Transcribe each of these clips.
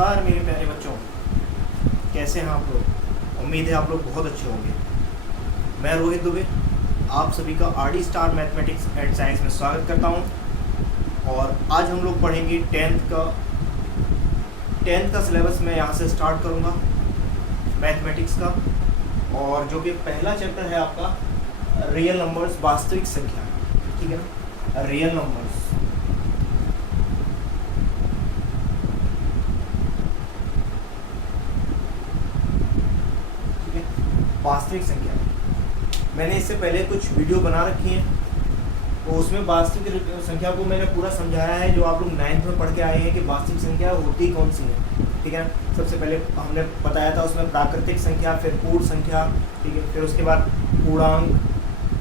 नमस्कार मेरे प्यारे बच्चों, कैसे हैं आप लोग। उम्मीद है आप लोग बहुत अच्छे होंगे। मैं रोहित दुबे आप सभी का RD star mathematics and science में स्वागत करता हूं। और आज हम लोग पढ़ेंगे टेंथ का सिलेबस मैं यहाँ से स्टार्ट करूँगा मैथमेटिक्स का। और जो कि पहला चैप्टर है आपका रियल नंबर्स, वास्तविक संख्या, ठीक है ना, रियल नंबर्स। वास्तविक संख्या, मैंने इससे पहले कुछ वीडियो बना रखी हैं, तो उसमें वास्तविक संख्या को मैंने पूरा समझाया है, जो आप लोग 9th में पढ़ के आए हैं कि वास्तविक संख्या होती कौन सी है, ठीक है। सबसे पहले हमने बताया था उसमें प्राकृतिक संख्या, फिर पूर्ण संख्या, ठीक है, फिर उसके बाद पूर्णांक,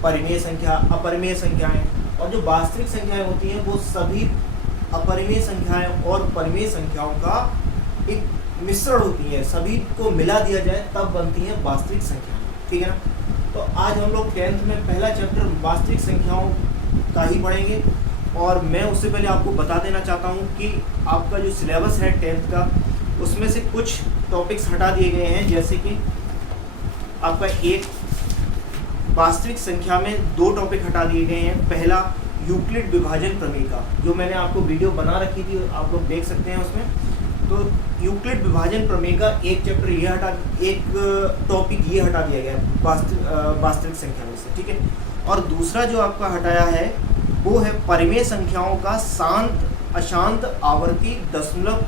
परिमेय संख्या, अपरिमेय संख्याएँ। और जो वास्तविक संख्याएँ होती हैं वो सभी अपरिमेय संख्याएँ और परिमेय संख्याओं का एक मिश्रण होती है, सभी को मिला दिया जाए तब बनती है वास्तविक संख्या, ठीक है ना। तो आज हम लोग 10th में पहला चैप्टर वास्तविक संख्याओं का ही पढ़ेंगे। और मैं उससे पहले आपको बता देना चाहता हूँ कि आपका जो सिलेबस है 10th का, उसमें से कुछ टॉपिक्स हटा दिए गए हैं। जैसे कि आपका एक वास्तविक संख्या में 2 टॉपिक हटा दिए गए हैं। पहला यूक्लिड विभाजन प्रमेय का, जो मैंने आपको वीडियो बना रखी थी, आप लोग देख सकते हैं उसमें। तो यूक्लिड विभाजन प्रमेय का एक चैप्टर ये एक टॉपिक ये हटा दिया गया वास्तविक संख्या में से, ठीक है। और दूसरा जो आपका हटाया है वो है परिमेय संख्याओं का शांत अशांत आवर्ती दशमलव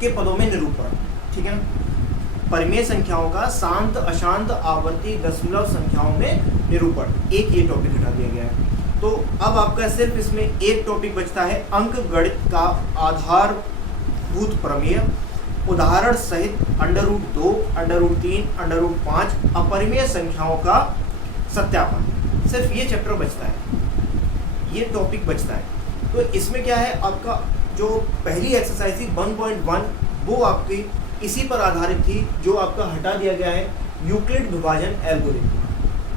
के पदों में निरूपण, ठीक है ना। परिमेय संख्याओं का शांत अशांत आवर्ती दशमलव संख्याओं में निरूपण, एक ये टॉपिक हटा दिया गया है। तो अब आपका सिर्फ इसमें एक टॉपिक बचता है अंक गणित का आधारभूत प्रमेय, उदाहरण सहित √2, √3, √5 अपरिमेय संख्याओं का सत्यापन। सिर्फ ये चैप्टर बचता है, ये टॉपिक बचता है। तो इसमें क्या है, आपका जो पहली एक्सरसाइज थी 1.1 वो आपकी इसी पर आधारित थी, जो आपका हटा दिया गया है यूक्लिड विभाजन एल्गोरिथम,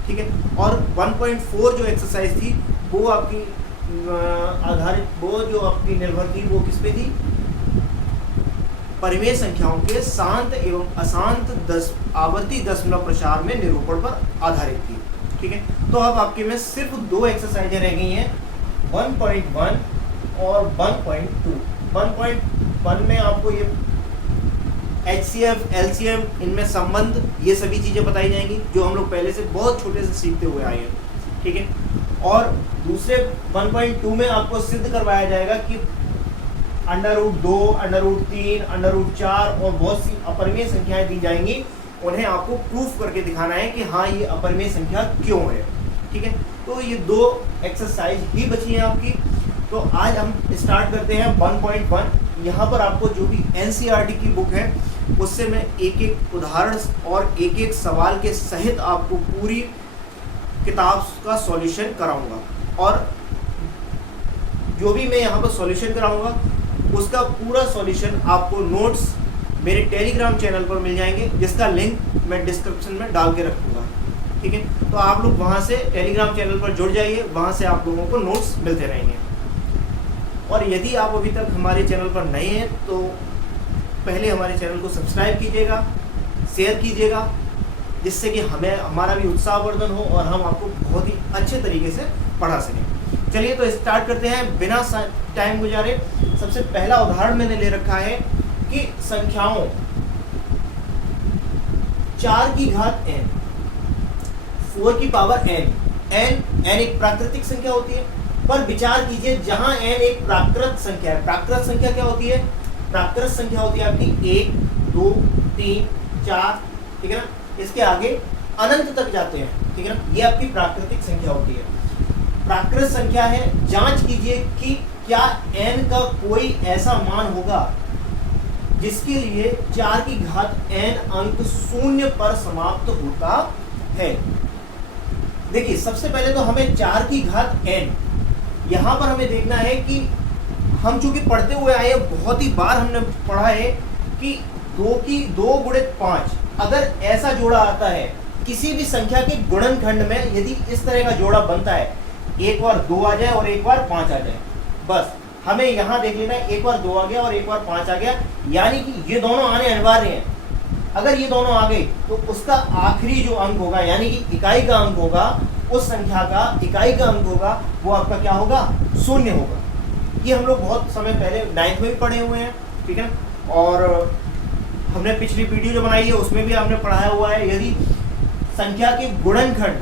ठीक है। और 1.4 जो एक्सरसाइज थी वो आपकी आधारित, वो जो आपकी निर्भर थी वो किस पे थी, परिमेय संख्याओं के शांत एवं अशांत आवर्ती दशमलव प्रसार में निरूपण पर आधारित थी, ठीक है। तो अब आपके में सिर्फ 2 एक्सरसाइजें रह गई हैं, 1.1 और 1.2। 1.1 में आपको ये HCF, LCM, इनमें संबंध, ये सभी चीज़ें बताई जाएंगी जो हम लोग पहले से बहुत छोटे से सीखते हुए आए हैं, ठीक है। और दूसरे 1.2 में आपको सिद्ध करवाया जाएगा कि √2, √3, √4 और बहुत सी अपरिमेय संख्याएं दी जाएंगी, उन्हें आपको प्रूफ करके दिखाना है कि हाँ ये अपरिमेय संख्या क्यों है, ठीक है। तो ये 2 एक्सरसाइज ही बची हैं आपकी। तो आज हम स्टार्ट करते हैं 1.1। यहाँ पर आपको जो भी NCERT की बुक है उससे मैं एक एक उदाहरण और एक एक सवाल के सहित आपको पूरी किताब का सॉल्यूशन कराऊंगा। और जो भी मैं यहाँ पर सॉल्यूशन कराऊंगा उसका पूरा सॉल्यूशन आपको नोट्स मेरे टेलीग्राम चैनल पर मिल जाएंगे, जिसका लिंक मैं डिस्क्रिप्शन में डाल के रखूँगा, ठीक है। तो आप लोग वहाँ से टेलीग्राम चैनल पर जुड़ जाइए, वहाँ से आप लोगों को नोट्स मिलते रहेंगे। और यदि आप अभी तक हमारे चैनल पर नए हैं तो पहले हमारे चैनल को सब्सक्राइब कीजिएगा, शेयर कीजिएगा, जिससे कि हमारा भी उत्साहवर्धन हो और हम आपको बहुत ही अच्छे तरीके से पढ़ा सकें। चलिए तो स्टार्ट करते हैं बिना टाइम गुजारे। सबसे पहला उदाहरण मैंने ले रखा है कि संख्याओं 4 की घात n, 4 की पावर n एक प्राकृतिक संख्या होती है। पर विचार कीजिए, जहां n एक प्राकृत संख्या है। प्राकृत संख्या क्या होती है, प्राकृत संख्या होती है आपकी 1, 2, 3, 4, ठीक है ना। इसके आगे अनंत तक जाते हैं, ठीक है ना, ये आपकी प्राकृतिक संख्या होती है। प्राकृत संख्या है, जांच कीजिए कि क्या n का कोई ऐसा मान होगा जिसके लिए 4 की घात n अंक 0 पर समाप्त होता है। देखिए सबसे पहले तो हमें 4 की घात n, यहाँ पर हमें देखना है कि हम चूंकि पढ़ते हुए आए हैं, बहुत ही बार हमने पढ़ा है कि 2 गुणित 5, अगर ऐसा जोड़ा आता है किसी भी संख्या के गुणनखंड में, यदि इस तरह का जोड़ा बनता है, एक बार 2 आ जाए और एक बार 5 आ जाए, बस हमें यहाँ देख लेना है, एक बार 2 आ गया और एक बार 5 आ गया, यानी कि ये दोनों आने अनिवार्य हैं। अगर ये दोनों आ गए तो उसका आखिरी जो अंक होगा, यानी कि इकाई का अंक होगा, उस संख्या का इकाई का अंक होगा, वो आपका क्या होगा, 0 होगा। ये हम लोग बहुत समय पहले 9th में भी पढ़े हुए हैं, ठीक है। और हमने पिछली वीडियो जो बनाई है उसमें भी हमने पढ़ाया हुआ है। यदि संख्या के गुणनखंड,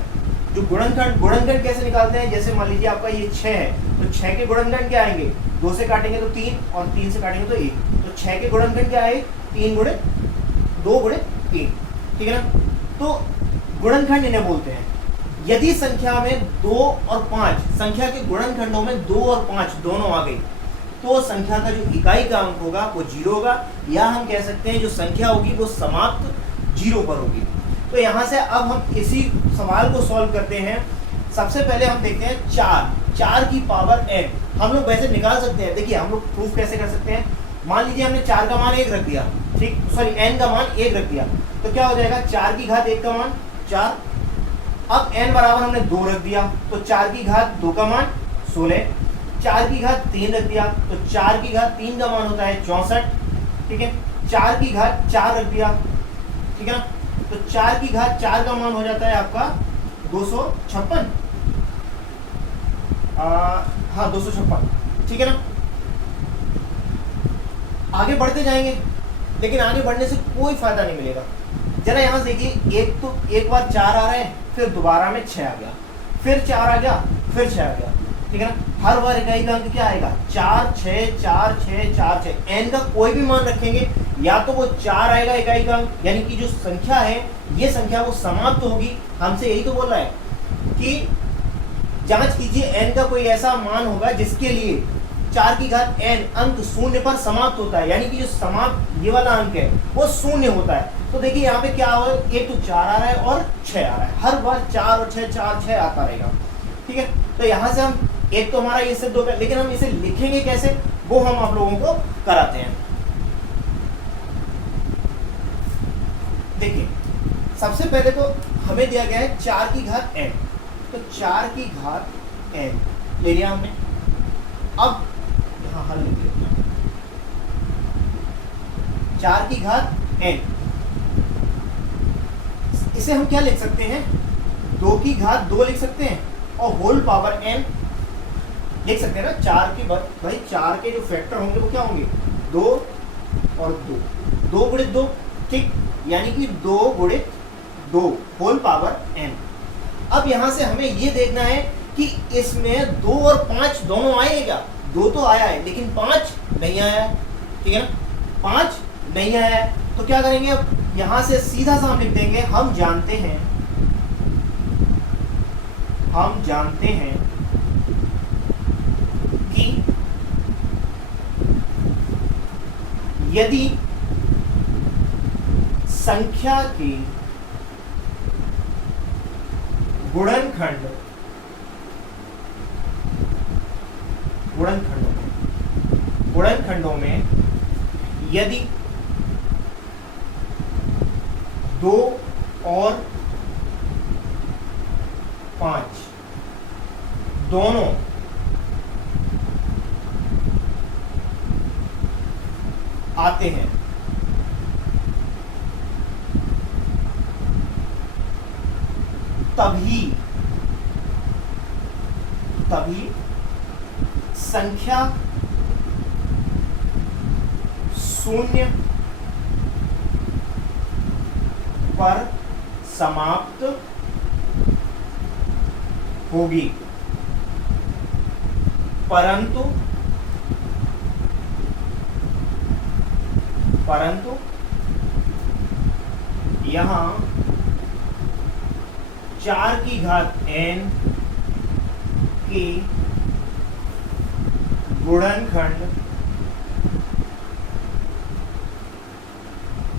जो गुणनखंड कैसे निकालते हैं, जैसे मान लीजिए आपका ये 6 है, तो 6 के गुणनखंड क्या आएंगे, 2 से काटेंगे तो 3 और 3 से काटेंगे तो 1, तो 6 के गुणनखंड क्या आए, 2 गुणे 3, ठीक है ना। तो गुणनखंड इन्हें बोलते हैं। यदि संख्या में 2 और 5, संख्या के गुणनखंडों में 2 और 5 दोनों आ गई, तो संख्या का जो इकाई का अंक होगा वो 0 होगा, या हम कह सकते हैं जो संख्या होगी वो समाप्त 0 पर होगी। तो यहाँ से अब हम इसी सवाल को सॉल्व करते हैं। सबसे पहले हम देखते हैं 4 की पावर n। हम लोग वैसे निकाल सकते हैं, देखिए हम लोग प्रूफ कैसे कर सकते हैं। मान लीजिए हमने 4 का मान 1 रख दिया, ठीक, सॉरी n का मान 1 रख दिया, तो क्या हो जाएगा, 4 की घात 1 का मान 4। अब n बराबर हमने 2 रख दिया, तो 4 की घात 2 का मान 16। 4 की घात 3 रख दिया, तो 4 की घात 3 का मान होता है 64, ठीक है। 4 की घात 4 रख दिया, ठीक है ना, तो 4 की घात 4 का मान हो जाता है आपका 256, हाँ 256, ठीक है ना। आगे बढ़ते जाएंगे, लेकिन आगे बढ़ने से कोई फायदा नहीं मिलेगा। जरा यहाँ से देखिए, एक बार 4 आ रहा है, फिर दोबारा में 6 आ गया, फिर 4 आ गया, फिर 6 आ गया, ठीक है ना। हर बार इकाई का अंक क्या आएगा, 4 6 4 6 4 6। n का कोई भी मान रखेंगे, या तो वो 4 आएगा इकाई का अंक, यानी कि जो संख्या है ये संख्या वो समाप्त होगी। हमसे यही तो बोल रहा है कि जांच कीजिए n का कोई ऐसा मान होगा जिसके लिए 4 की घात n अंक 0 पर समाप्त होता है, यानी कि जो समाप्त ये वाला अंक है वो 0 होता है। तो देखिए यहाँ पे क्या हो, एक तो 4 आ रहा है और 6 आ रहा है, हर बार 4 और 6 4 6 आता रहेगा, ठीक है। तो यहाँ से हम एक तो हमारा ये सिद्ध हो गया, लेकिन हम इसे लिखेंगे कैसे वो हम आप लोगों को कराते हैं। देखिए सबसे पहले तो हमें दिया गया है 4 की घात n, तो 4 की घात n ले लिया हमने। अब यहाँ हल लिख लेते हैं, 4 की घात n, इसे हम क्या लिख सकते हैं, 2 की घात 2 लिख सकते हैं और होल पावर n लिख सकते हैं ना। 4 की भाई 4 के जो फैक्टर होंगे वो क्या होंगे, 2 और 2, 2 गुणित 2, ठीक, यानी कि 2 गुणित 2 होल पावर n। अब यहाँ से हमें ये देखना है कि इसमें 2 और 5 दोनों आए हैं क्या, 2 तो आया है लेकिन 5 नहीं आया है, ठीक है ना, 5 नहीं आया है। तो क्या करेंगे, अब यहाँ से सीधा सा हम लिख देंगे, हम जानते हैं कि यदि संख्या के गुणनखंडों में यदि 2 और 5 दोनों आते हैं, तभी संख्या 0 पर समाप्त होगी, परंतु यहाँ 4 की घात n के गुणनखंड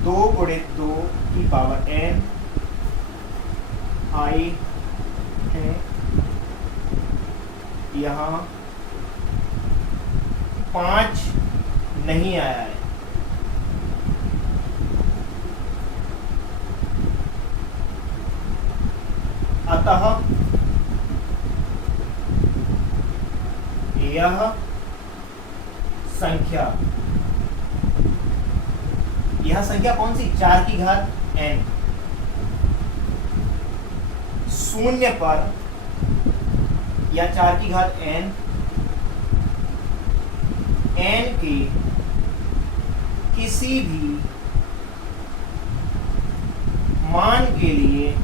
2 गुणित 2 की पावर n आई है, यहाँ 5 नहीं आया है। अतः यह संख्या, यह संख्या कौन सी, 4 की घात n, शून्य पर या 4 की घात n, n के किसी भी मान के लिए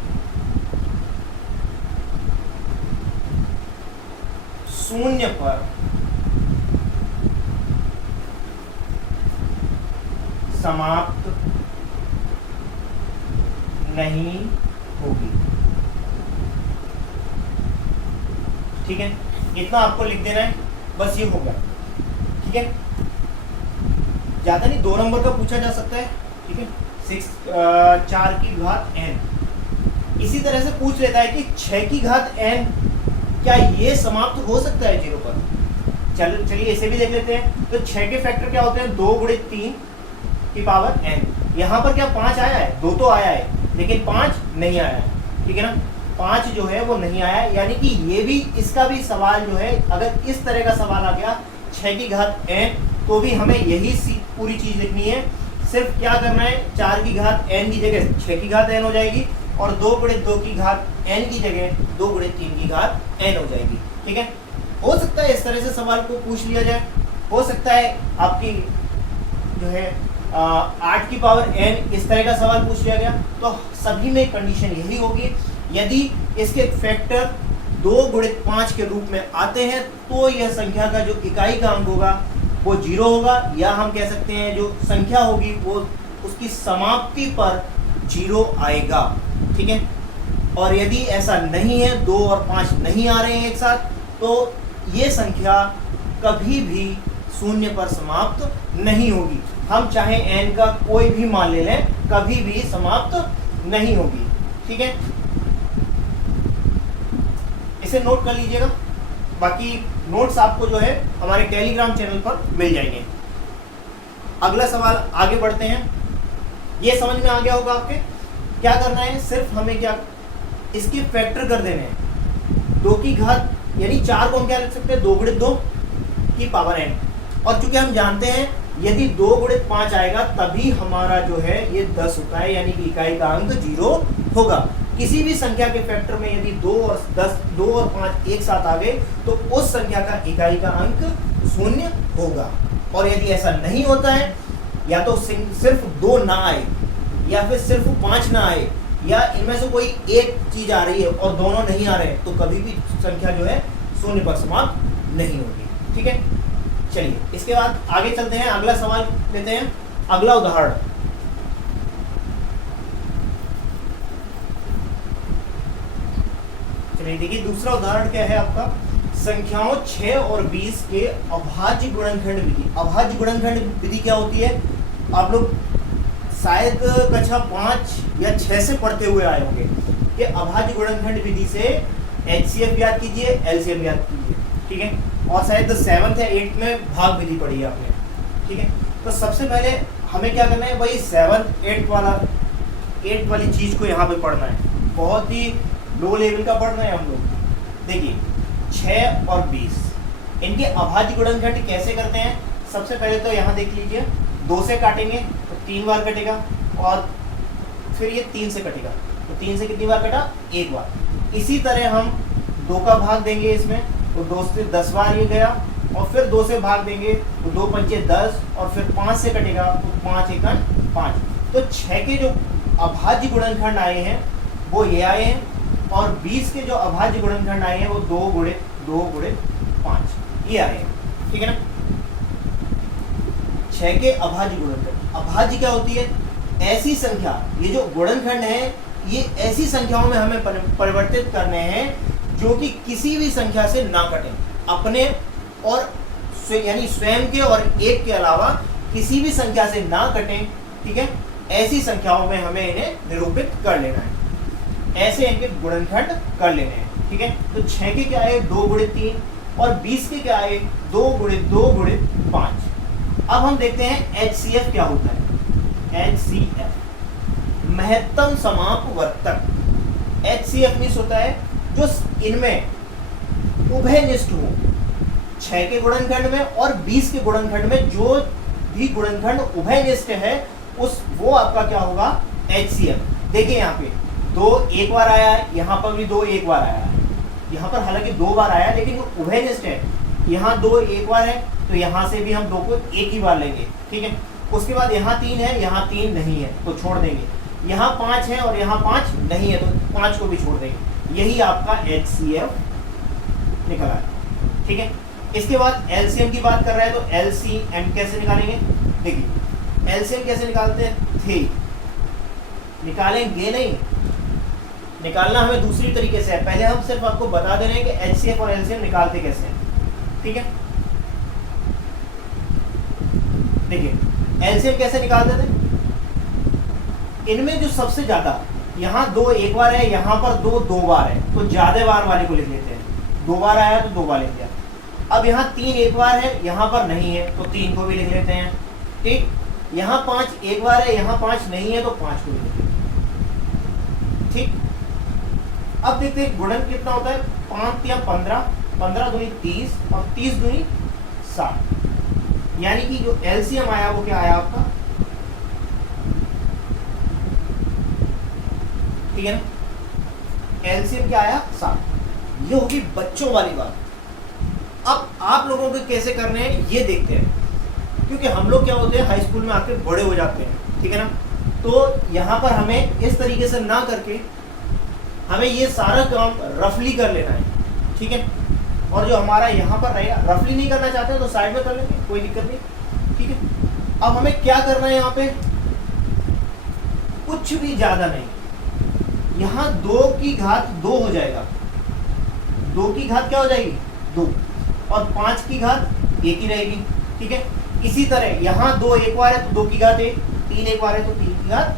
शून्य पर समाप्त नहीं होगी। ठीक है, इतना आपको लिख देना है, बस ये होगा। ठीक है, ज्यादा नहीं, 2 नंबर का पूछा जा सकता है। ठीक है, 4 की घात n। इसी तरह से पूछ लेता है कि 6 की घात n क्या ये समाप्त हो सकता है 0 पर। चलिए इसे भी देख लेते हैं। तो 6 के फैक्टर क्या होते हैं, 2 × 3 की पावर n। यहाँ पर क्या 5 आया है, 2 तो आया है लेकिन 5 नहीं आया है। ठीक है ना, 5 जो है वो नहीं आया, यानी कि ये भी, इसका भी सवाल जो है, अगर इस तरह का सवाल आ गया 6 की घात n, तो भी हमें यही पूरी चीज लिखनी है। सिर्फ क्या करना है, 4 की घात n की जगह 6 की घात n हो जाएगी, और 2 × 2 की घात n की जगह 2 × 3 की घात n हो जाएगी। ठीक है, हो सकता है इस तरह से सवाल को पूछ लिया जाए, हो सकता है आपकी जो है 8 की पावर n इस तरह का सवाल पूछ लिया गया। तो सभी में कंडीशन यही होगी, यदि इसके फैक्टर 2 × 5 के रूप में आते हैं तो यह संख्या का जो इकाई का अंक होगा वो 0 होगा, या हम कह सकते हैं जो संख्या होगी वो उसकी समाप्ति पर 0 आएगा। ठीक है, और यदि ऐसा नहीं है, 2 और 5 नहीं आ रहे हैं एक साथ, तो ये संख्या कभी भी 0 पर समाप्त नहीं होगी। हम चाहे n का कोई भी मान ले लें, कभी भी समाप्त नहीं होगी। ठीक है, इसे नोट कर लीजिएगा। बाकी नोट्स आपको जो है हमारे टेलीग्राम चैनल पर मिल जाएंगे। अगला सवाल आगे बढ़ते हैं। ये समझ में आ गया होगा आपके, क्या करना है, सिर्फ हमें क्या, इसके फैक्टर कर देने हैं। 2 की घात यानी 4 को हम क्या लिख सकते हैं, 2 × 2 की पावर n। और चूंकि हम जानते हैं यदि 2 × 5 आएगा तभी हमारा जो है ये 10 होता है, यानी कि इकाई का अंक 0 होगा। किसी भी संख्या के फैक्टर में यदि 2 और 5 एक साथ आ गए तो उस संख्या का इकाई का अंक 0 होगा। और यदि ऐसा नहीं होता है, या तो सिर्फ 2 ना आए, या फिर सिर्फ 5 ना आए, या इनमें से कोई एक चीज आ रही है और दोनों नहीं आ रहे, तो कभी भी संख्या जो है 0 पर समाप्त नहीं होगी। ठीक है, चलिए इसके बाद आगे चलते हैं, अगला सवाल लेते हैं, अगला उदाहरण। चलिए देखिए, दूसरा उदाहरण क्या है आपका, संख्याओं 6 और 20 के अभाज्य गुणनखंड विधि। अभाज्य गुणनखंड विधि क्या होती है, आप लोग शायद कक्षा 5 या 6 से पढ़ते हुए आए होंगे कि अभाज्य गुणनखंड विधि से HCF याद कीजिए, LCM याद कीजिए। ठीक है, और शायद 7th या 8th में भाग विधि पढ़ी है आपने। ठीक है, तो सबसे पहले हमें क्या करना है भाई, 7th 8th वाली चीज को यहाँ पे पढ़ना है, बहुत ही लो लेवल का पढ़ रहे हैं हम लोग। देखिए 6 और 20 इनके अभाज्य गुणनखंड कैसे करते हैं। सबसे पहले तो यहाँ देख लीजिए, 2 से काटेंगे तो 3 बार कटेगा, और फिर ये 3 से कटेगा तो 3 से कितनी बार कटा, 1 बार। इसी तरह हम 2 का भाग देंगे इसमें, तो 2 से 10 बार ये गया, और फिर 2 से भाग देंगे तो 2 पंचे 10, और फिर 5 से कटेगा तो 5 एकन 5। तो 6 के जो अभाज्य गुणनखंड आए हैं वो ये आए हैं, और 20 के जो अभाज्य गुणनखंड आए हैं वो 2 × 5 ये आए हैं। ठीक है ना, 6 के अभाज्य गुणनखंड। अभाज्य क्या होती है, ऐसी संख्या, ये जो गुणनखंड है ये ऐसी संख्याओं में हमें परिवर्तित करने हैं जो कि किसी भी संख्या से ना कटें, अपने और यानी स्वयं के और एक के अलावा किसी भी संख्या से ना कटें। ठीक है, ऐसी संख्याओं में हमें इन्हें निरूपित कर लेना है, ऐसे इनके गुणनखंड कर लेने हैं। ठीक है, तो 6 के क्या आए, 2 × 3, और 20 के क्या आए, 2 × 2 × 5। अब हम देखते हैं HCF क्या होता है। HCF महत्तम समापवर्तक। HCF मीन्स होता है जो इनमें उभयनिष्ठ हो, 6 के गुणनखंड में और 20 के गुणनखंड में जो भी गुणनखंड उभयनिष्ठ है उस वो आपका क्या होगा, HCF। देखिए यहाँ पे 2 एक बार आया है, यहाँ पर भी 2 एक बार आया है, यहाँ पर हालांकि 2 बार आया लेकिन वो उभयनिष्ठ है। यहाँ 2 एक बार है तो यहाँ से भी हम 2 को एक ही बार लेंगे, ठीक है। उसके बाद यहाँ 3 है, यहाँ 3 नहीं है तो छोड़ देंगे। यहाँ 5 है और यहाँ 5 नहीं है तो 5 को भी छोड़ देंगे। यही आपका HCF निकला है, ठीक है। इसके बाद LCM की बात कर रहे हैं तो LCM कैसे निकालेंगे, देखिए LCM कैसे निकालते थे, निकालेंगे नहीं, निकालना हमें दूसरी तरीके से है। पहले हम सिर्फ आपको बता दे रहे हैं कि HCF और LCM निकालते कैसे हैं, ठीक है। देखिए LCM कैसे निकालते थे, इनमें जो सबसे ज्यादा, यहाँ 2 एक बार है, यहाँ पर 2 दो बार है तो ज्यादा बार वाले को लिख लेते हैं। 2 बार आया तो 2 बार लिख दिया। अब यहाँ 3 एक बार है, यहाँ पर नहीं है तो 3 को भी लिख लेते हैं, ठीक। यहाँ 5 एक बार है, यहाँ 5 नहीं है तो 5 को भी लिख लेते हैं, ठीक। अब देखते हैं गुणन कितना होता है, 5 या 15, 15 दूनी 30 और 30 दूनी 60, यानी कि जो LCM आया वो क्या आया आपका, ठीक है ना। LCM क्या आया, 60। ये होगी बच्चों वाली बात। अब आप लोगों को कैसे करने हैं ये देखते हैं, क्योंकि हम लोग क्या होते हैं हाई स्कूल में आके बड़े हो जाते हैं, ठीक है ना। तो यहाँ पर हमें इस तरीके से ना करके हमें ये सारा काम रफली कर लेना है, ठीक है। और जो हमारा यहाँ पर रहेगा, रफली नहीं करना चाहते तो साइड में कर लेंगे, कोई दिक्कत नहीं, ठीक है। अब हमें क्या करना है, यहाँ पे कुछ भी ज्यादा नहीं, यहाँ 2 की घात 2 हो जाएगा, 2 की घात क्या हो जाएगी, 2, और 5 की घात 1 ही रहेगी, ठीक है। इसी तरह यहाँ 2 एक बार है तो 2 की घात 1, 3 एक बार है तो 3 की घात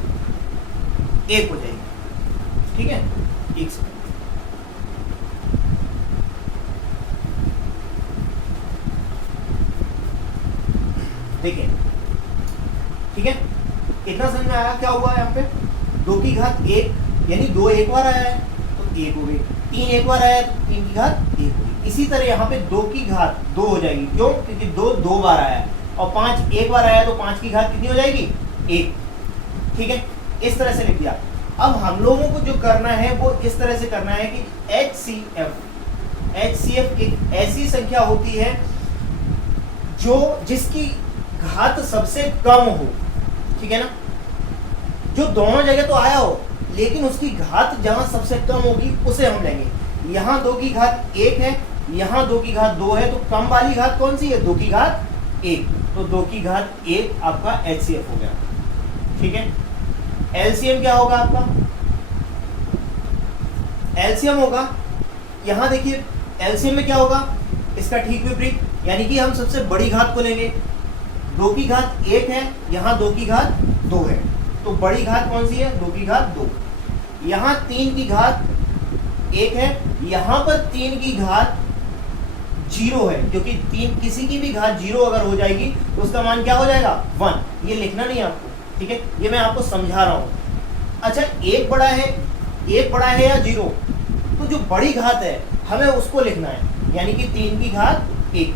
1 हो जाएगी, ठीक है। एक सेकंड, देखिए, ठीक है। इतना समझ में आया क्या हुआ यहाँ पे, 2 की घात 1 यानी 2 एक बार आया है तो 1 हो गई, 3 एक बार आया है तो 3 की घात 1 हो गई। इसी तरह यहाँ पे 2 की घात 2 हो जाएगी, क्यों, क्योंकि 2 दो बार आया है और 5 एक बार आया है तो 5 की घात कितनी हो जाएगी, 1, ठीक है। इस तरह से लिख दिया। अब हम लोगों को जो करना है वो इस तरह से करना है कि HCF एक ऐसी संख्या होती है जो जिसकी घात सबसे कम हो, ठीक है ना, जो दोनों जगह तो आया हो लेकिन उसकी घात जहां सबसे कम होगी उसे हम लेंगे। यहाँ 2 की घात 1 है, यहाँ 2 की घात 2 है तो कम वाली घात कौन सी है, 2 की घात 1, तो 2 की घात 1 आपका HCF हो गया, ठीक है। LCM क्या होगा आपका, LCM होगा, यहाँ देखिए LCM में क्या होगा, इसका ठीक विपरीत, यानी कि हम सबसे बड़ी घात को लेंगे। 2 की घात 1 है, यहाँ 2 की घात 2 है तो बड़ी घात कौन सी है, 2 की घात 2। यहाँ 3 की घात 1 है, यहाँ पर 3 की घात 0 है, क्योंकि 3 किसी की भी घात 0 अगर हो जाएगी तो उसका मान क्या हो जाएगा, 1। ये लिखना नहीं आपको, ठीक है, ये मैं आपको समझा रहा हूँ। अच्छा, 1 बड़ा है या 0, तो जो बड़ी घात है हमें उसको लिखना है, यानी कि 3 की घात 1,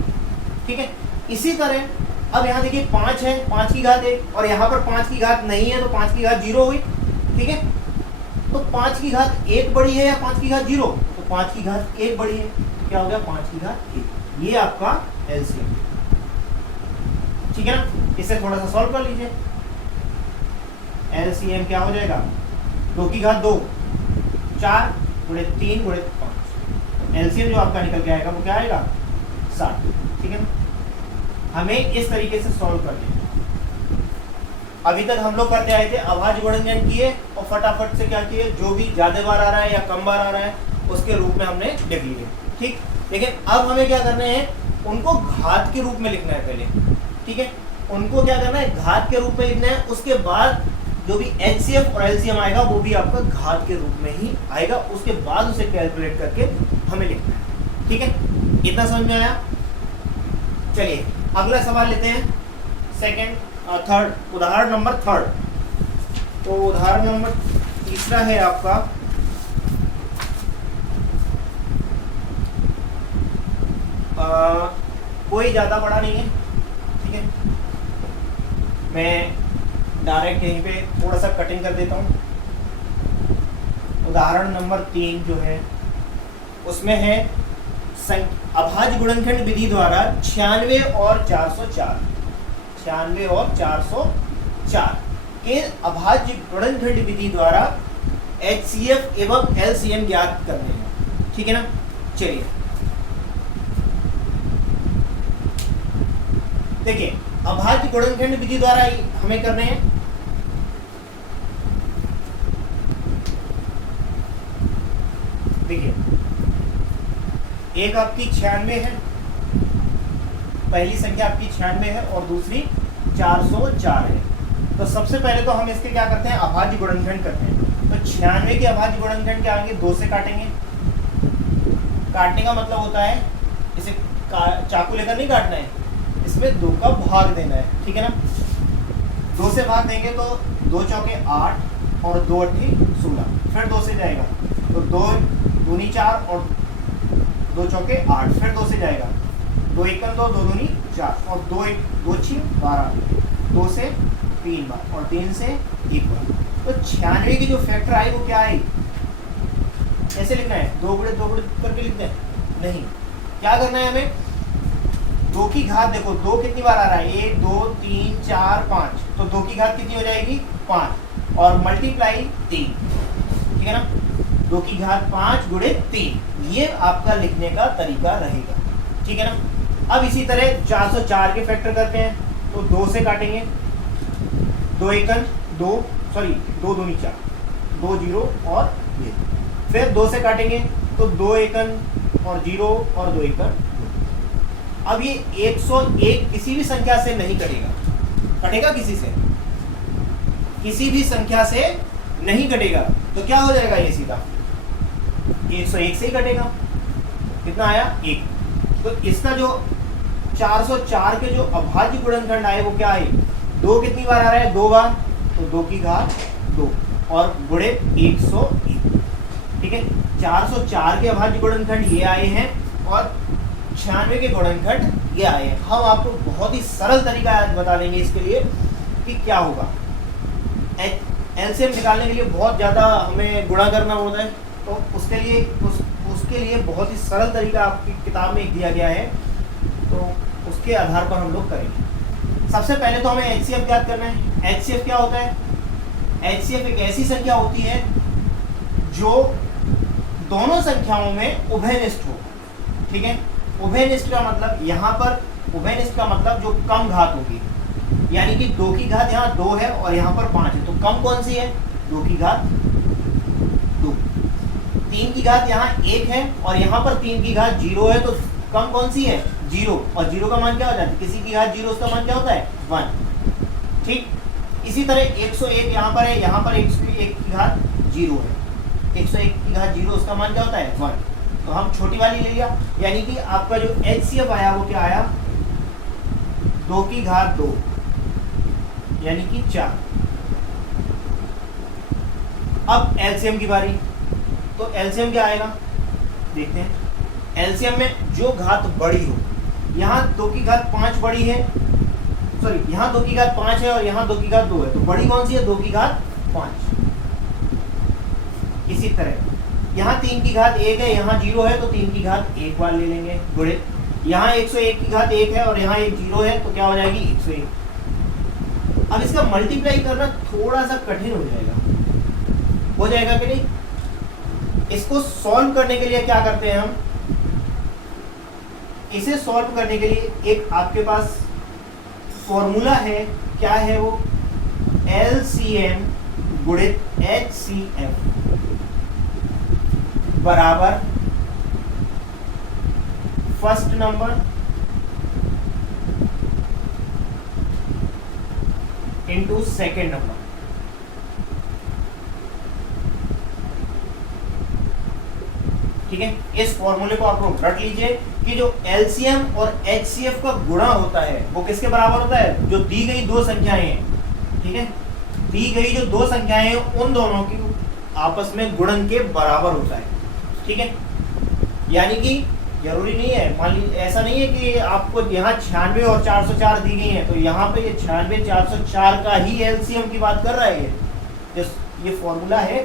ठीक है। इसी तरह अब यहाँ देखिए 5 है, 5 की घात 1 और यहाँ पर 5 की घात नहीं है तो 5 की घात 0 हुई, ठीक है। तो 5 की घात 1 बड़ी है या 5 की घात 0, तो 5 की घात 1 बड़ी है, तो क्या हो गया, 5 की घात 1। ये आपका LCM, ठीक है ना। इसे थोड़ा सा सॉल्व कर लीजिए। LCM क्या हो जाएगा, 2 की घात 2, 4 गुणे 3 गुणे 5, LCM जो आपका निकल के आएगा वो क्या आएगा, 60, ठीक है ना। हमें इस तरीके से सॉल्व कर दें। अभी तक हम लोग करते आए थे, अभाज्य गुणनखंड किए और फटाफट से क्या किए, जो भी ज्यादा बार आ रहा है या कम बार आ रहा है उसके रूप में हमने लिख लिए, ठीक। लेकिन अब हमें क्या करना है, उनको घात के रूप में लिखना है पहले, ठीक है। उनको क्या करना है, घात के रूप में लिखना है, उसके बाद जो भी HCF और LCM आएगा वो भी आपका घात के रूप में ही आएगा, उसके बाद उसे कैलकुलेट करके हमें लिखना है, ठीक है। इतना समझ में आया। चलिए अगला सवाल लेते हैं, थर्ड, उदाहरण नंबर 3। तो उदाहरण नंबर 3 है आपका, कोई ज़्यादा बड़ा नहीं है, ठीक है। मैं डायरेक्ट यहीं पे थोड़ा सा कटिंग कर देता हूँ। उदाहरण नंबर 3 जो है उसमें है अभाज्य गुणनखंड विधि द्वारा 96 और 404 के अभाज्य गुणनखंड विधि द्वारा HCF एवं LCM ज्ञात करने हैं, ठीक है ना। चलिए देखिए, अभाज्य गुणनखंड विधि द्वारा हमें करने हैं। देखिए, एक आपकी 96 है, पहली संख्या आपकी 96 है और दूसरी 404 है। तो सबसे पहले तो हम इसके क्या करते हैं, अभाज्य गुणनखंड करते हैं। तो 96 के अभाज्य गुणनखंड क्या आएंगे, 2 से काटेंगे। काटने का मतलब होता है इसे चाकू लेकर नहीं काटना है, इसमें 2 का भाग देना है, ठीक है ना। 2 से भाग देंगे तो 2 चौके 8 और 2 अट्ठी 16, फिर 2 से जाएगा तो 2 दूनी 4 और 2 चौके 8, फिर 2 से जाएगा 2 एकम 2, 2 दूनी 4 और 2 6 12, 2 से 3 बार और 3 से 1 बार। तो 96 की जो फैक्टर आई वो क्या आई, ऐसे लिखना है, 2 गुणे करके लिखते हैं, नहीं, क्या करना है हमें, 2 की घात देखो 2 कितनी बार आ रहा है, 1 2 3 4 5, तो 2 की घात कितनी हो जाएगी 5 और मल्टीप्लाई 3, ठीक है ना। 2 की घात 5 गुणे 3, ये आपका लिखने का तरीका रहेगा, ठीक है ना। अब इसी तरह 404 के फैक्टर करते हैं, तो 2 से काटेंगे, 2 एकन 2 दूनी 4, 2 0 और ये, फिर 2 से काटेंगे तो 2 एकन और 0 और 2 एकन। अब ये 101 किसी भी संख्या से नहीं कटेगा, कटेगा किसी भी संख्या से नहीं कटेगा, तो क्या हो जाएगा, ये सीधा 101 से ही कटेगा। कितना आया 1। तो इसका जो 404 के जो अभाज्य गुणनखंड आए वो क्या है, 2 कितनी बार आ रहा है, 2 बार, तो 2 की घात 2 और गुणे 101, ठीक है। 404 के अभाज्य गुणनखंड ये आए हैं और 96 के गुणनखंड ये आए हैं। हम आपको बहुत ही सरल तरीका आज बता देंगे इसके लिए कि क्या होगा। एलसीएम निकालने के लिए बहुत ज़्यादा हमें गुणा करना होता है, तो उसके लिए बहुत ही सरल तरीका आपकी किताब में दिया गया है, तो उसके आधार पर हम लोग करेंगे। सबसे पहले तो हमें HCF ज्ञात करना है। HCF क्या होता है, HCF एक ऐसी संख्या होती है जो दोनों संख्याओं में उभयनिष्ठ हो, ठीक है। उभयनिष्ठ का मतलब यहाँ पर, उभयनिष्ठ का मतलब जो कम घात होगी, यानी कि 2 की घात यहाँ 2 है और यहाँ पर 5 है, तो कम कौन सी है, 2 की घात 2। 3 की घात यहाँ 1 है और यहाँ पर 3 की घात 0 है, तो कम कौन सी है, 0, और 0 का मान क्या हो जाता है, किसी की घात 0 उसका मान क्या होता है 1, ठीक। इसी तरह 101 यहाँ पर है, यहाँ पर 101 की घात 0 है, 101 की घात 0 उसका मान क्या होता है 1, तो हम छोटी वाली ले लिया, यानी कि आपका जो HCF आया वो क्या आया, 2 की घात 2 यानी कि 4। अब LCM की बारी, तो LCM क्या आएगा देखते हैं। LCM में जो घात बड़ी हो, यहाँ 2 की घात 5 बड़ी है, सॉरी यहाँ 2 की घात 5 है और यहाँ 2 की घात 2 है, तो बड़ी कौन सी है, 2 की घात 5। इसी तरह यहाँ 3 की घात 1 है, यहाँ 0 है, तो 3 की घात 1 बार ले लेंगे गुणे, यहाँ 101 की घात 1 है और यहाँ 1 0 है, तो क्या हो जाएगी 101। अब इसका मल्टीप्लाई करना थोड़ा सा कठिन हो जाएगा कि नहीं। इसको सॉल्व करने के लिए क्या करते हैं हम, इसे सॉल्व करने के लिए एक आपके पास फॉर्मूला है, क्या है वो, LCM गुणित HCF बराबर first number into second number, ठीक है। इस फॉर्मूले को आप लोग रट लीजिए कि जो LCM और HCF का गुणा होता है वो किसके बराबर होता है, जो दी गई दो संख्याएं हैं, ठीक है, दी गई जो दो संख्याएं हैं उन दोनों की आपस में गुणन के बराबर होता है, ठीक है। यानी कि जरूरी नहीं है, मान लीजिए ऐसा नहीं है कि आपको यहाँ 96 और 404 दी गई है तो यहाँ पे ये 96 404 का ही एलसीएम की बात कर रहा है। ये फॉर्मूला है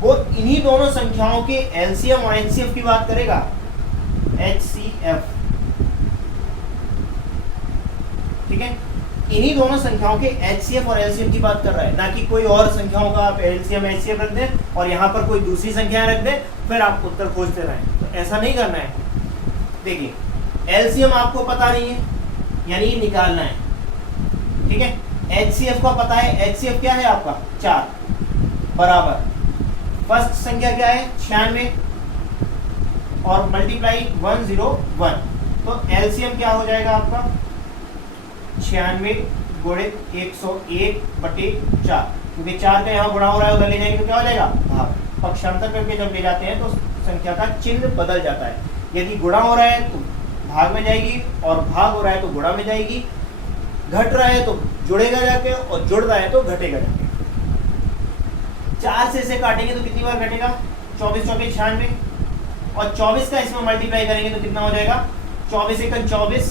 वो इन्हीं दोनों संख्याओं के एलसीएम और एचसीएफ की बात करेगा। एचसीएफ, ठीक है, इन्हीं दोनों संख्याओं के एचसीएफ और एलसीएम की बात कर रहा है, ना कि कोई और संख्याओं का आप एलसीएम एचसीएफ रख दें और यहाँ पर कोई दूसरी संख्याएं रख दें फिर आप उत्तर खोजते रहें। तो ऐसा नहीं करना है। देखिए एलसीएम आपको पता नहीं है यानी ये निकालना है, ठीक है। एचसीएफ का पता है, एचसीएफ क्या है आपका 4 बराबर फर्स्ट संख्या क्या है 96 और मल्टीप्लाई 101, तो एलसीएम क्या हो जाएगा आपका 96 गुणित 101/4, क्योंकि 4 का यहाँ गुणा हो रहा है उधर ले जाएंगे तो क्या हो जाएगा भाग। पक्षांतर करके जब ले जाते हैं तो संख्या का चिन्ह बदल जाता है। यदि गुणा हो रहा है तो भाग में जाएगी और भाग हो रहा है तो गुणा में जाएगी, घट रहा है तो जुड़ेगा जाके और जुड़ रहा है तो घटेगा जाके। 4 से इसे काटेंगे तो कितनी बार घटेगा 24 चौके 96 और 24 का इसमें मल्टीप्लाई करेंगे तो कितना हो जाएगा 24 एकम 24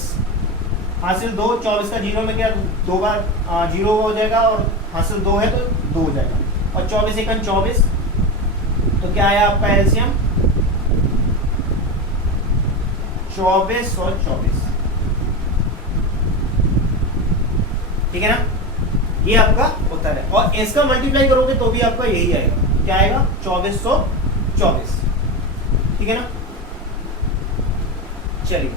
हासिल 2, 24 का जीरो में क्या 2 बार जीरो हो जाएगा और हासिल 2 है तो 2 हो जाएगा और 24 एकम 24 तो क्या आया आपका एलसीएम 24 और 24, ठीक है ना। ये आपका उत्तर है और इसका मल्टीप्लाई करोगे तो भी आपका यही आएगा, क्या आएगा 2424, ठीक है ना। चलिए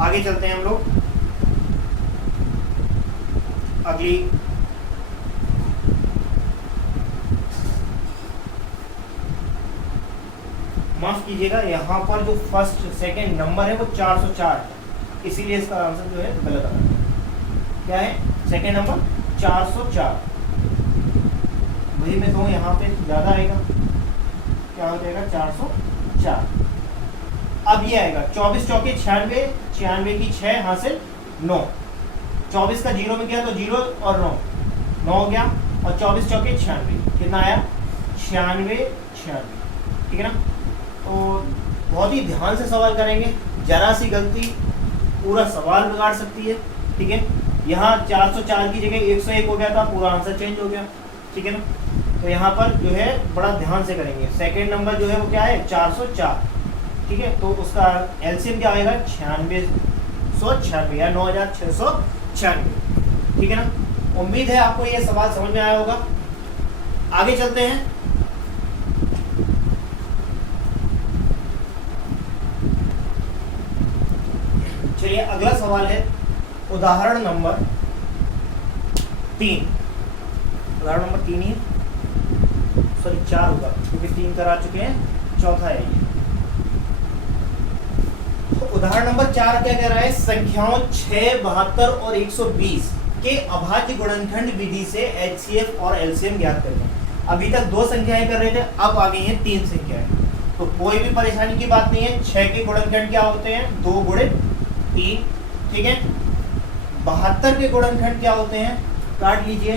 आगे चलते हैं हम लोग अगली माफ कीजिएगा, यहाँ पर जो फर्स्ट सेकंड नंबर है वो 404 है, इसीलिए इसका आंसर जो है गलत आ रहा है। क्या है सेकंड नंबर 404, वही मैं कहूँ यहाँ पे ज़्यादा आएगा, क्या हो जाएगा 404। अब ये आएगा 24 चौके 96, 96 की 6 हासिल 9, 24 का जीरो में गया तो 0 और 9 हो गया और 24 चौके 96 कितना आया 96, ठीक है ना। तो बहुत ही ध्यान से सवाल करेंगे, जरा सी गलती पूरा सवाल बिगाड़ सकती है, ठीक है। यहाँ 404 की जगह 101 हो गया था, पूरा आंसर चेंज हो गया, ठीक है ना। तो यहाँ पर जो है बड़ा ध्यान से करेंगे। सेकंड नंबर जो है वो क्या है 404, ठीक है, तो उसका एलसीएम क्या आएगा 9696 या 9696, ठीक है ना। उम्मीद है आपको ये सवाल समझ में आया होगा। आगे चलते हैं। चलिए अगला सवाल है उदाहरण नंबर 3, उदाहरण नंबर 3 ही सॉरी 4 होगा क्योंकि 3 करा चुके हैं, चौथा है ये। तो उदाहरण नंबर 4 क्या कह रहा है, संख्याओं 6, 72 और 120 के अभाज्य गुणनखंड विधि से एचसीएफ और एलसीएम ज्ञात करें। अभी तक 2 संख्याएं कर रहे थे, अब आ गई हैं 3 संख्याएं। तो कोई भी परेशानी की बात नहीं है। 6 के गुणनखंड क्या होते हैं 2 गुणित 3, ठीक है। 72 के गुणनखंड क्या होते हैं, काट लीजिए,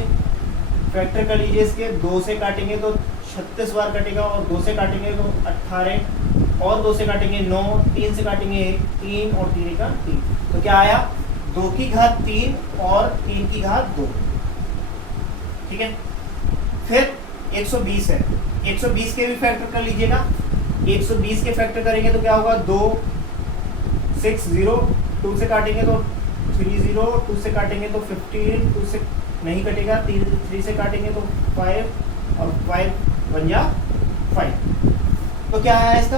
फैक्टर कर लीजिए इसके, 2 से काटेंगे तो 36 बार कटेगा और 2 से काटेंगे तो 18 और 2 से काटेंगे 9, 3 से काटेंगे 3 और 3 का 3, तो क्या आया 2 की घात 3 और 3 की घात 2, ठीक है। फिर 120 है, 120 के भी फैक्टर कर लीजिएगा। 120 के फैक्टर करेंगे तो क्या होगा 2 6 0, 2 से काटेंगे तो 3 0, 2 से काटेंगे तो 15, 2 से नहीं कटेगा, 3 से काटेंगे तो 5 और 5 बन जा 5। तो क्या आया इसका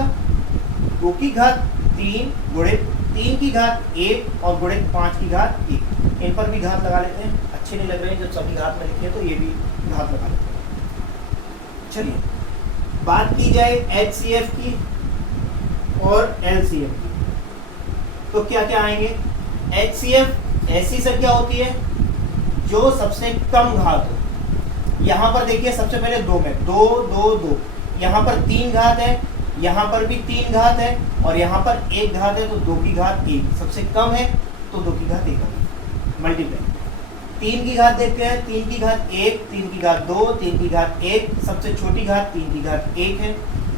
2 की घात 3 गुणित 3 की घात 1 और गुणित 5 की घात 1। इन पर भी घात लगा लेते हैं, अच्छे नहीं लग रहे हैं जब सभी घात में लिखे तो ये भी घात लगा लेते हैं। चलिए बात की जाए एचसीएफ की और एलसीएफ की, तो क्या क्या आएंगे। एचसीएफ ऐसी संख्या होती है जो सबसे कम घात हो। यहाँ पर देखिए सबसे पहले 2 में 2 2 2, यहाँ पर 3 घात है, यहाँ पर भी 3 घात है और यहाँ पर 1 घात है, तो 2 की घात 1 सबसे कम है तो 2 की घात 1 मल्टीप्लाई, 3 की घात देखते हैं, 3 की घात 1, 3 की घात 2, 3 की घात 1, सबसे छोटी घात 3 की घात 1 है।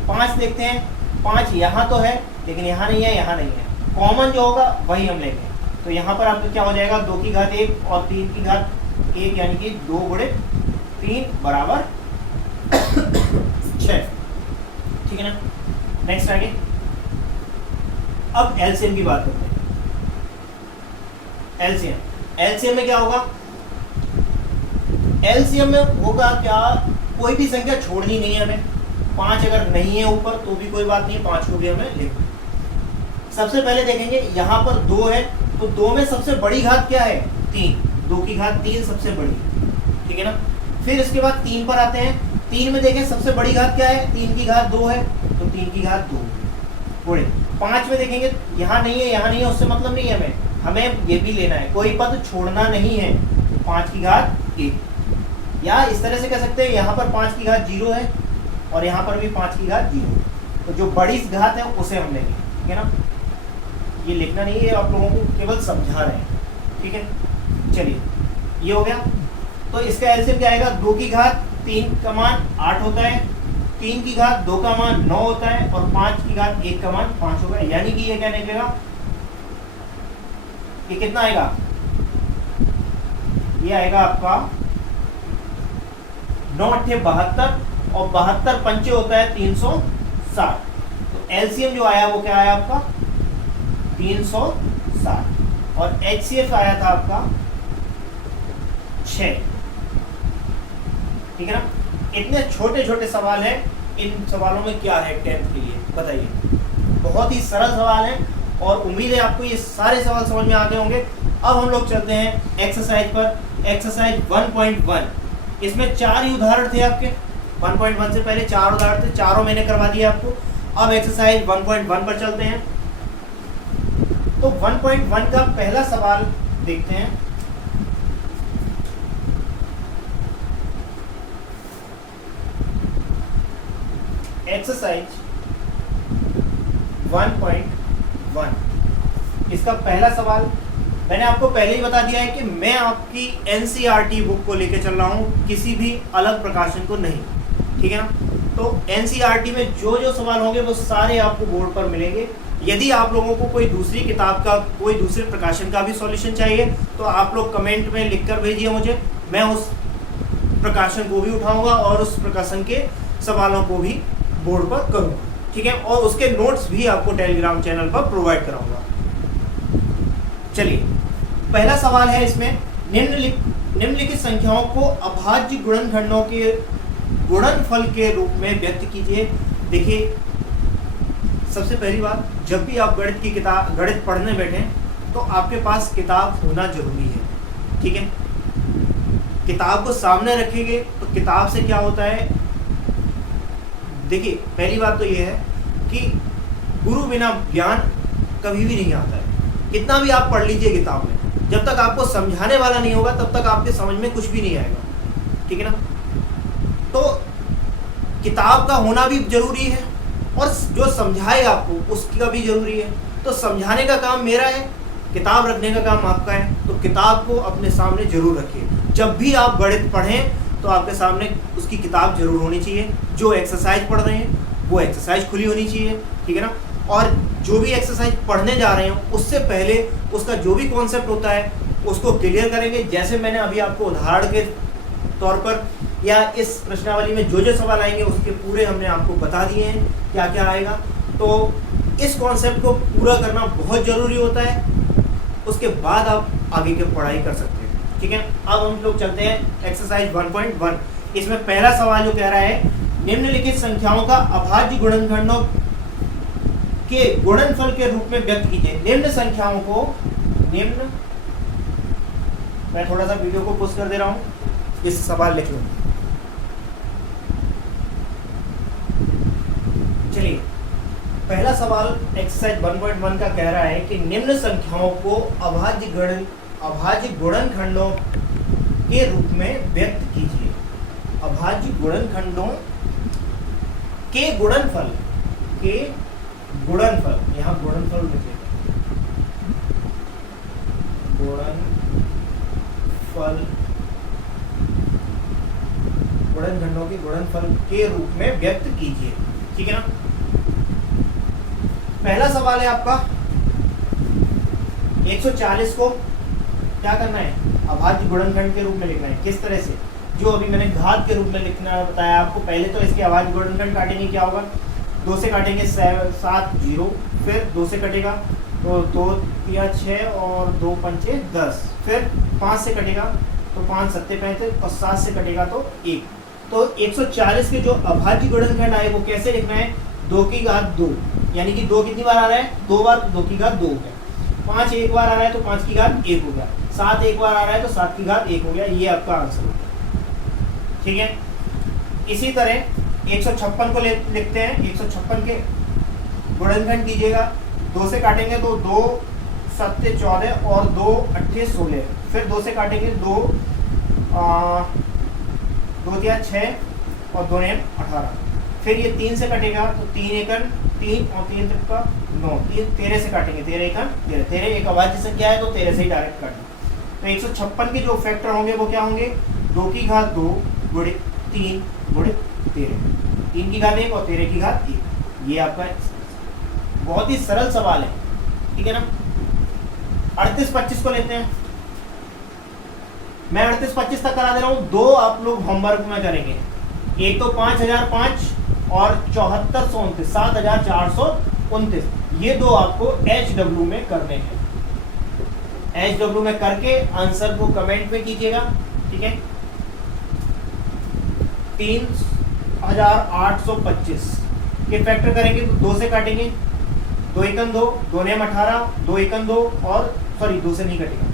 5 देखते हैं, 5 यहाँ तो है लेकिन यहाँ नहीं है, यहाँ नहीं है, कॉमन जो होगा वही हम लेंगे। तो यहाँ पर आपका क्या हो जाएगा, 2 की घात 1 और 3 की घात 1 यानी कि 2 गुणे 3 बराबर 6। ठीक है ना। नेक्स्ट आगे, अब एलसीएम की बात करते हैं। एलसीएम में क्या होगा, एलसीएम में होगा क्या, कोई भी संख्या छोड़नी नहीं है हमें। 5 अगर नहीं है ऊपर तो भी कोई बात नहीं, 5 को भी हमें लिखना। सबसे पहले देखेंगे यहाँ पर 2 है तो 2 में सबसे बड़ी घात क्या है, 3, 2 की घात 3 सबसे बड़ी, ठीक है ना। फिर इसके बाद 3 पर आते हैं, 3 में देखें सबसे बड़ी घात क्या है, 3 की घात 2 है तो 3 की घात 2 बड़े। 5 में देखेंगे यहाँ नहीं है, यहाँ नहीं है, उससे मतलब नहीं है हमें ये भी लेना है, कोई पद छोड़ना नहीं है, 5 की घात 1। या इस तरह से कह सकते हैं, यहाँ पर 5 की घात 0 है और यहाँ पर भी 5 की घात 0, तो जो बड़ी घात है उसे हम लेंगे, ठीक है ना। ये लिखना नहीं है, आप लोगों को केवल समझा रहे हैं, ठीक है। चलिए ये हो गया। तो इसका एलसीएम क्या आएगा, 2 की घात 3 का मान 8 होता है, 3 की घात 2 का मान 9 होता है और 5 की घात 1 का मान 5 होगा। यानी कि ये क्या निकलेगा, ये कितना आएगा, ये आएगा आपका 9 8 72 और 72 पंचे होता है 360। तो एलसीएम जो आया वो क्या आया आपका 360 और एचसीएफ आया था आपका 6, ठीक है ना। इतने छोटे छोटे सवाल हैं, इन सवालों में क्या है 10th के लिए बताइए। बहुत ही सरल सवाल है और उम्मीद है आपको ये सारे सवाल समझ में आ गए होंगे। अब हम लोग चलते हैं एक्सरसाइज पर, एक्सरसाइज 1.1। इसमें 4 ही उदाहरण थे आपके, 1.1 से पहले 4 उदाहरण थे, चारों मैंने करवा दिया आपको। अब एक्सरसाइज 1.1 पर चलते हैं। तो 1.1 का पहला सवाल देखते हैं। एक्सरसाइज 1.1, इसका पहला सवाल मैंने आपको पहले ही बता दिया है कि मैं आपकी एनसीईआरटी बुक को लेकर चल रहा हूँ, किसी भी अलग प्रकाशन को नहीं, ठीक है ना। तो एनसीईआरटी में जो जो सवाल होंगे वो सारे आपको बोर्ड पर मिलेंगे। यदि आप लोगों को कोई दूसरी किताब का, कोई दूसरे प्रकाशन का भी सॉल्यूशन चाहिए तो आप लोग कमेंट में लिखकर भेजिए मुझे, मैं उस प्रकाशन को भी उठाऊंगा और उस प्रकाशन के सवालों को भी बोर्ड पर करूंगा, ठीक है। और उसके नोट्स भी आपको टेलीग्राम चैनल पर प्रोवाइड कराऊंगा। चलिए पहला सवाल है इसमें, निम्नलिखित संख्याओं को अभाज्य गुणनखंडों के गुणनफल के रूप में व्यक्त कीजिए। देखिए सबसे पहली बात, जब भी आप गणित की किताब, गणित पढ़ने बैठें तो आपके पास किताब होना जरूरी है, ठीक है। किताब को सामने रखेंगे तो किताब से क्या होता है, देखिए पहली बात तो ये है कि गुरु बिना ज्ञान कभी भी नहीं आता है। कितना भी आप पढ़ लीजिए किताब में, जब तक आपको समझाने वाला नहीं होगा तब तक आपके समझ में कुछ भी नहीं आएगा, ठीक है ना। तो किताब का होना भी जरूरी है और जो समझाएगा आपको उसका भी जरूरी है। तो समझाने का काम मेरा है, किताब रखने का काम आपका है। तो किताब को अपने सामने जरूर रखिए। जब भी आप गणित पढ़ें तो आपके सामने उसकी किताब जरूर होनी चाहिए। जो एक्सरसाइज पढ़ रहे हैं वो एक्सरसाइज खुली होनी चाहिए, ठीक है ना। और जो भी एक्सरसाइज पढ़ने जा रहे हैं उससे पहले उसका जो भी कॉन्सेप्ट होता है उसको क्लियर करेंगे। जैसे मैंने अभी आपको उदाहरण के तौर पर या इस प्रश्नावली में जो जो सवाल आएंगे उसके पूरे हमने आपको बता दिए हैं क्या क्या आएगा। तो इस कॉन्सेप्ट को पूरा करना बहुत ज़रूरी होता है, उसके बाद आप आगे की पढ़ाई कर सकते हैं, ठीक है। अब हम लोग चलते हैं एक्सरसाइज 1.1। इसमें पहला सवाल जो कह रहा है, निम्नलिखित संख्याओं का अभाज्य गुणनखंडों के गुणनफल के रूप में व्यक्त कीजिए। निम्न संख्याओं को, निम्न, मैं थोड़ा सा वीडियो को पुश कर दे रहा हूँ, इस सवाल लिख लूँ। चलिए पहला सवाल एक्सरसाइज 1.1 का कह रहा है कि निम्न संख्याओं को अभाज्य गुणनखंडों के रूप में व्यक्त कीजिए। अभाज्य गुणनखंडों के गुणनफल, के गुणनफल, यहाँ गुणनफल लिखिए, गुणनखंडों के गुणनफल के रूप में व्यक्त कीजिए। ठीक है ना। पहला सवाल है आपका 140 को क्या करना है, अभाज्य गुणनखंड के रूप में लिखना है। किस तरह से, जो अभी मैंने घात के रूप में लिखना बताया आपको। पहले तो इसके अभाज्य गुणनखंड काटेंगे, क्या होगा, 2 से काटेंगे 7 0, फिर 2 से कटेगा तो 2 3 6 और 2 5 10, फिर 5 से कटेगा तो 5 7 35 और 7 से कटेगा तो 1। तो 140 के जो अभाज्य गुणनखंड आए वो कैसे लिखना है, 2 की घात 2, यानी कि 2 कितनी बार आ रहा है, 2 बार, तो 2 की घात 2 हो गया। 5 एक बार आ रहा है तो 5 की घात 1 हो गया। 7 एक बार आ रहा है तो 7 की घात 1 हो गया। ये आपका आंसर हो गया। ठीक है। इसी तरह 156 को लिखते हैं। 156 के गुणनखंड कीजिएगा। 2 से काटेंगे तो 2 7 14 और 2 8 16, फिर 2 से काटेंगे 2 3 6 और 2 9 18, फिर ये 3 से कटेगा तो 3 एकन 3 और 3 तक का 9, 13 से काटेंगे 13 एकन 13, 13 एक अभाज्य संख्या है तो 13 से ही डायरेक्ट काटेंगे। तो 156 के जो फैक्टर होंगे वो क्या होंगे, 2 की घात 2 गुणे 3 गुणे 13, 3 की घात 1 और 13 की घात 1। ये आपका बहुत ही सरल सवाल है। ठीक है ना। 38 25 को लेते हैं। मैं 38 25 तक करा दे रहा हूँ, 2 आप लोग होमवर्क में करेंगे। एक तो 5005 और 7429 7429, ये 2 आपको HW में करने हैं। HW में करके आंसर को कमेंट में कीजिएगा। ठीक है। 3825 के फैक्टर करेंगे तो 2 से काटेंगे, 2 एकम 2, 2 नेम 18, 2 एकम 2 और सॉरी 2 से नहीं कटेगा।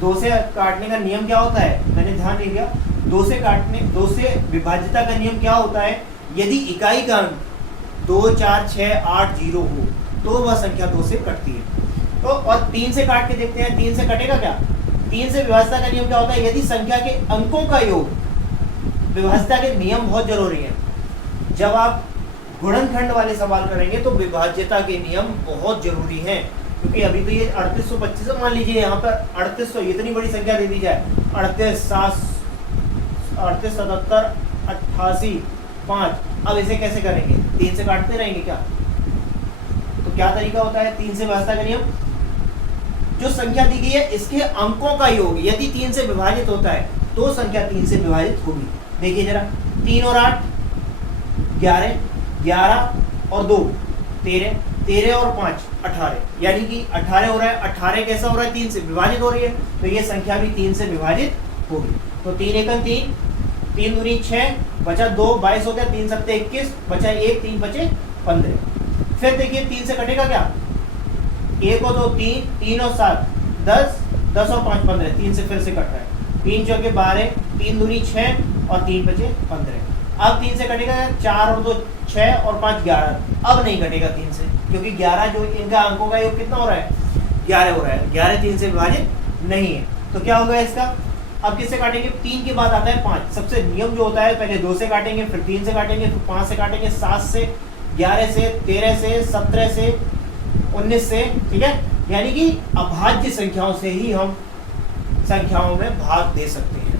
2 से काटने का नियम क्या होता है, मैंने ध्यान नहीं दिया। 2 से काटने, 2 से विभाज्यता का नियम क्या होता है, यदि इकाई का अंक 2 4 6 8 0 हो तो वह संख्या 2 से कटती है। तो और 3 से काट के देखते हैं, 3 से कटेगा क्या। 3 से विभाज्यता का नियम क्या होता है, यदि संख्या के अंकों का योग, विभाज्यता के नियम बहुत जरूरी है। जब आप गुणनखंड वाले सवाल करेंगे तो विभाज्यता के नियम बहुत जरूरी हैं, क्योंकि अभी तो ये 3825 मान लीजिए, यहाँ पर 3800 इतनी बड़ी संख्या दे दी जाए, 38 7 38 77 88 5, अब इसे कैसे करेंगे, 3 से काटते रहेंगे क्या। तो क्या तरीका होता है 3 से विभाज्यता का नियम, जो संख्या दी गई है इसके अंकों का योग यदि 3 से विभाजित होता है तो संख्या 3 से विभाजित होगी। देखिए जरा, 3 और 8 11, 11 और 2 13, 13 और 5 18, यानी कि 18 हो रहा है। 18 कैसा हो रहा है, 3 से विभाजित हो रही है, तो ये संख्या भी 3 से विभाजित होगी। तो 3 एकम 3, 3 दूनी 6, बचा 2 22 हो गया, 3 7 21, बचा 1, 3 बचे 15। फिर देखिए 3 से कटेगा क्या, 1 और 2 3, 3 और 7 10, 10 और 5 15, 3 से फिर से कट रहा है, 3 चौके 12, 3 दूनी 6 और 3 बचे 15। अब 3 से कटेगा 4 और 2 6 और 5 11, अब नहीं कटेगा 3 से, क्योंकि 11 जो इनका अंकों का योग कितना हो रहा है, 11 हो रहा है। 11 3 से विभाजित नहीं है, तो क्या होगा इसका। अब किससे काटेंगे, 3 के बाद आता है 5। सबसे नियम जो होता है, पहले 2 से काटेंगे, फिर 3 से काटेंगे, फिर 5 से काटेंगे, 7 से, 11 से, 13 से, 17 से, 19 से। ठीक है, यानी कि अभाज्य संख्याओं से ही हम संख्याओं में भाग दे सकते हैं।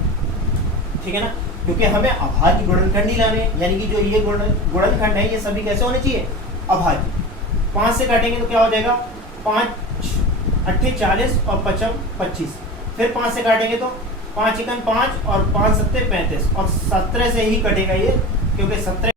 ठीक है ना, क्योंकि हमें अभाज्य गुणनखंड ही लाने, यानी कि जो ये गुणनखंड है ये सभी कैसे होने चाहिए, अभाज्य। 5 से काटेंगे तो क्या हो जाएगा, 5 8 40 और 5 25, फिर 5 से काटेंगे तो 5 एकम 5 और 5 7 35 और 17 से ही कटेगा ये, क्योंकि 17